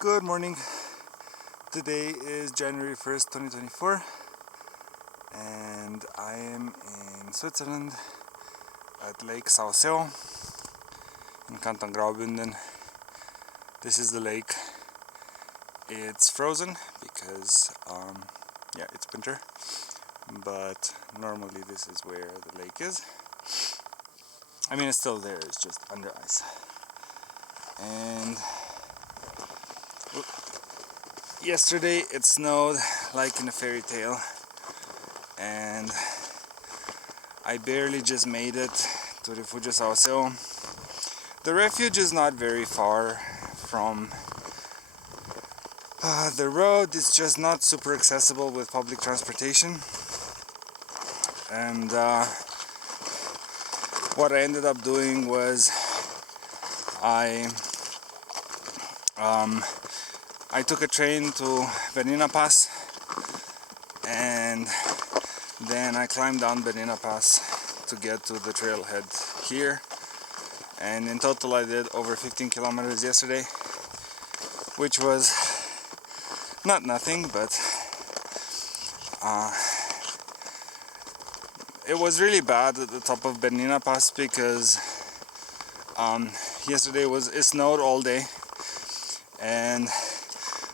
Good morning. Today is January 1st, 2024 and I am in Switzerland at Lake Saoseo in Canton Graubünden. This is the lake. It's frozen because it's winter, but normally this is where the lake is. I mean, it's still there, it's just under ice. And yesterday it snowed like in a fairy tale, and I barely just made it to Refugio Saoseo. The refuge is not very far from the road. It's just not super accessible with public transportation, and what I ended up doing was I took a train to Berninapass, and then I climbed down Berninapass to get to the trailhead here, and in total I did over 15 kilometers yesterday, which was not nothing, but it was really bad at the top of Berninapass because yesterday it snowed all day, and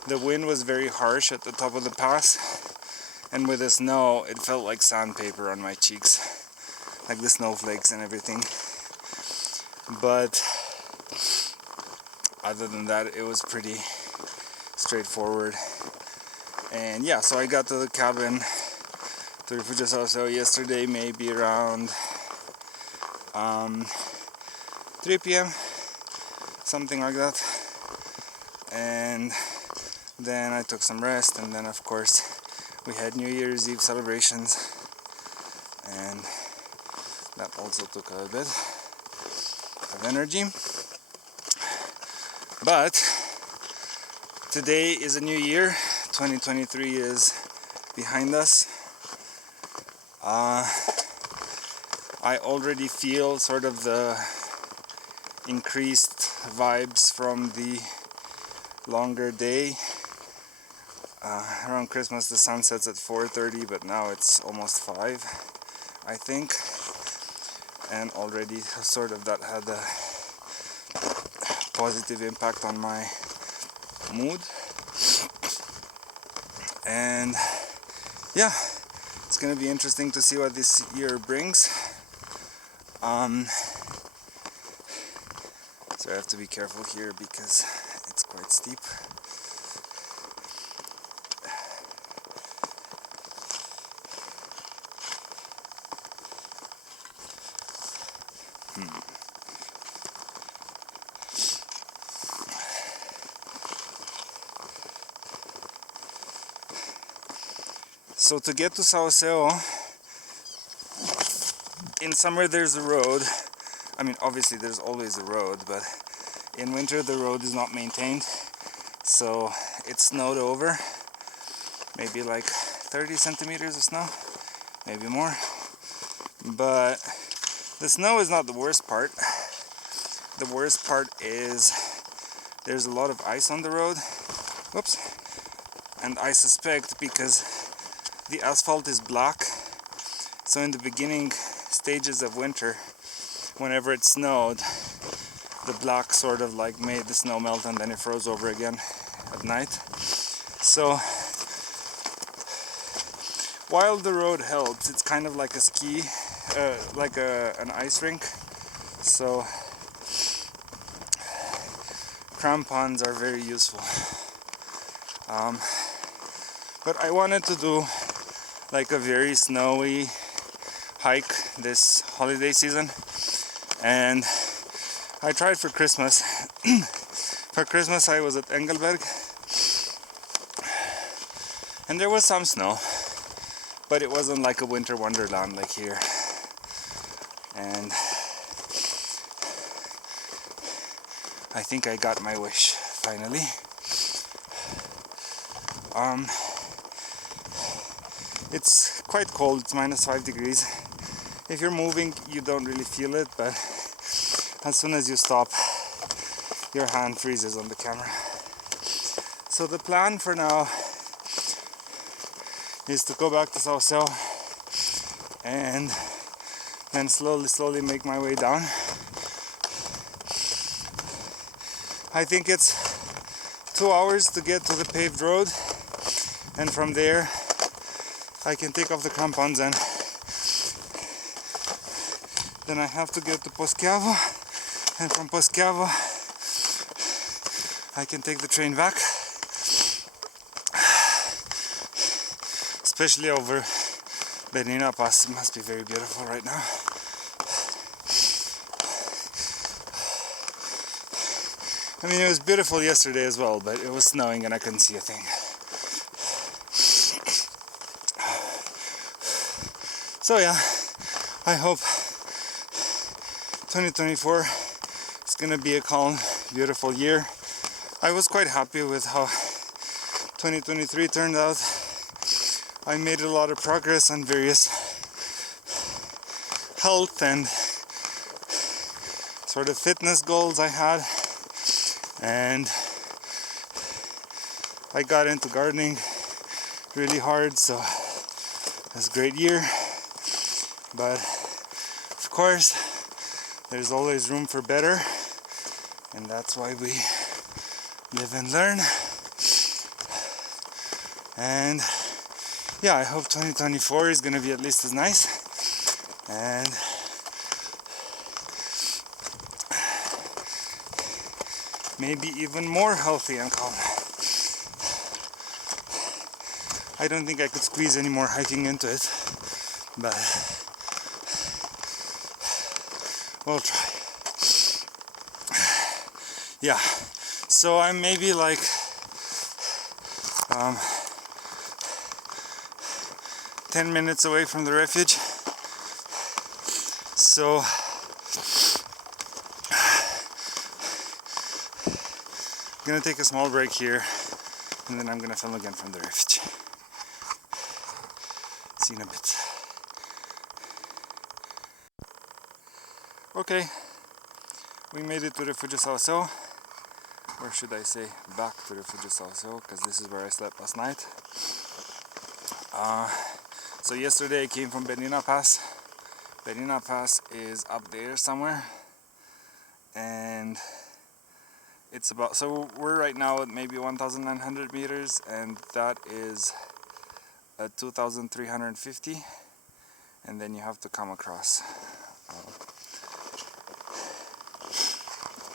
the wind was very harsh at the top of the pass, and with the snow it felt like sandpaper on my cheeks, like the snowflakes and everything. But other than that, it was pretty straightforward. And yeah, so I got to the cabin to Refugio Saoseo yesterday, maybe around 3 p.m, something like that. And then I took some rest, and then of course we had New Year's Eve celebrations, and that also took a bit of energy. But today is a new year. 2023 is behind us. I already feel sort of the increased vibes from the longer day. Around Christmas the sun sets at 4:30, but now it's almost 5, I think, and already sort of that had a positive impact on my mood. And yeah, it's gonna be interesting to see what this year brings. So I have to be careful here because it's quite steep. So to get to Saoseo, in summer there's a road. I mean, obviously there's always a road, but in winter the road is not maintained, so it's snowed over, maybe like 30 centimeters of snow, maybe more. But the snow is not the worst part. The worst part is there's a lot of ice on the road. Whoops. And I suspect because the asphalt is black, so in the beginning stages of winter, whenever it snowed, the black sort of like made the snow melt, and then it froze over again at night. So while the road helps, it's kind of like a ski, like an ice rink. So crampons are very useful. But I wanted to do like a very snowy hike this holiday season, and I tried for Christmas. For Christmas I was at Engelberg, and there was some snow, but it wasn't like a winter wonderland like here. And I think I got my wish finally. It's quite cold, it's -5 degrees. If you're moving you don't really feel it, but as soon as you stop your hand freezes on the camera. So the plan for now is to go back to Saoseo and then slowly make my way down. I think it's 2 hours to get to the paved road, and from there I can take off the crampons, and then I have to get to Poschiavo, and from Poschiavo I can take the train back, especially over Berninapass. It must be very beautiful right now. I mean, it was beautiful yesterday as well, but it was snowing and I couldn't see a thing. So yeah, I hope 2024 is gonna be a calm, beautiful year. I was quite happy with how 2023 turned out. I made a lot of progress on various health and sort of fitness goals I had, and I got into gardening really hard, so it was a great year. But of course there's always room for better, and that's why we live and learn. And yeah, I hope 2024 is gonna be at least as nice, and maybe even more healthy and calm. I don't think I could squeeze any more hiking into it, but we'll try. Yeah, so I'm maybe like 10 minutes away from the refuge, so I'm gonna take a small break here, and then I'm gonna film again from the refuge. See you in a bit. Okay, we made it to Refugio Saoseo, or should I say back to Refugio Saoseo, because this is where I slept last night. So yesterday I came from Berninapass. Berninapass is up there somewhere, and it's about, so we're right now at maybe 1,900 meters, and that is at 2,350, and then you have to come across.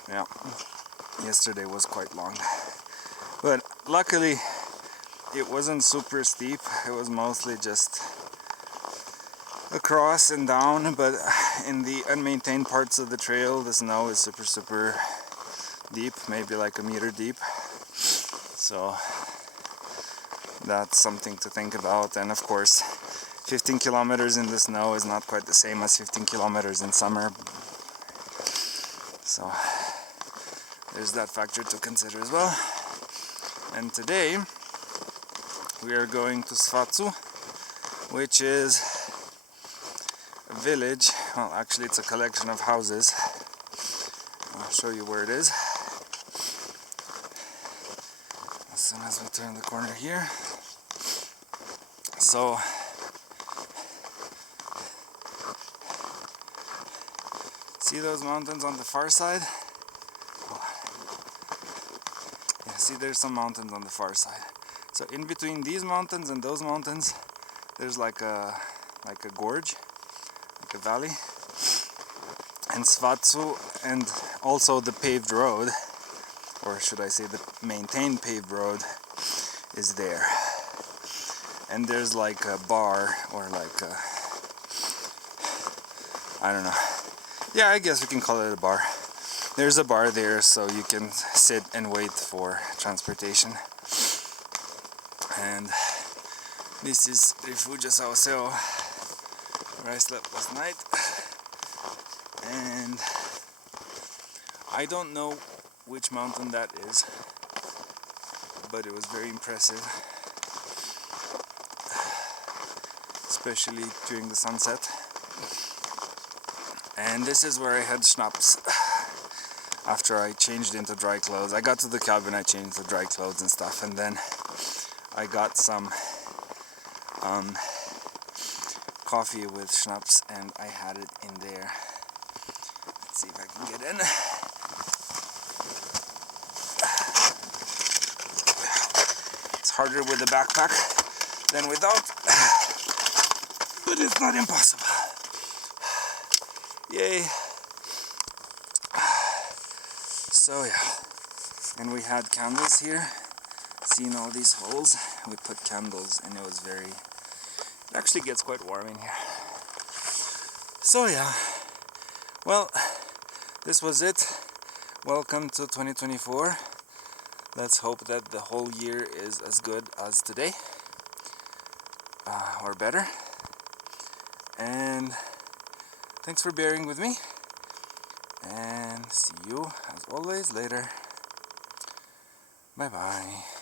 Yeah, yesterday was quite long, but luckily it wasn't super steep. It was mostly just across and down, but in the unmaintained parts of the trail the snow is super deep, maybe like a meter deep, so that's something to think about. And of course 15 kilometers in the snow is not quite the same as 15 kilometers in summer, so there's that factor to consider as well. And today we are going to Svatsu, which is a village. Well, actually it's a collection of houses. I'll show you where it is as soon as we turn the corner here. So see those mountains on the far side? Yeah, see, there's some mountains on the far side. So in between these mountains and those mountains there's like a gorge, like a valley, and Svatsu, and also the paved road, or should I say the maintained paved road, is there. And there's like a bar, or like a, I don't know, yeah, I guess we can call it a bar. There's a bar there, so you can sit and wait for transportation. And this is Refugio Saoseo, where I slept last night. And I don't know which mountain that is, but it was very impressive, especially during the sunset. And this is where I had schnapps. after I changed into dry clothes. I got to the cabin, I changed to dry clothes and stuff, and then I got some coffee with schnapps and I had it in there. Let's see if I can get in. It's harder with a backpack than without, but it's not impossible. Yay. So yeah, and we had candles here. Seeing all these holes, we put candles and it was it actually gets quite warm in here. So yeah, well, this was it. Welcome to 2024. Let's hope that the whole year is as good as today, or better. And thanks for bearing with me, and see you as always later. Bye bye.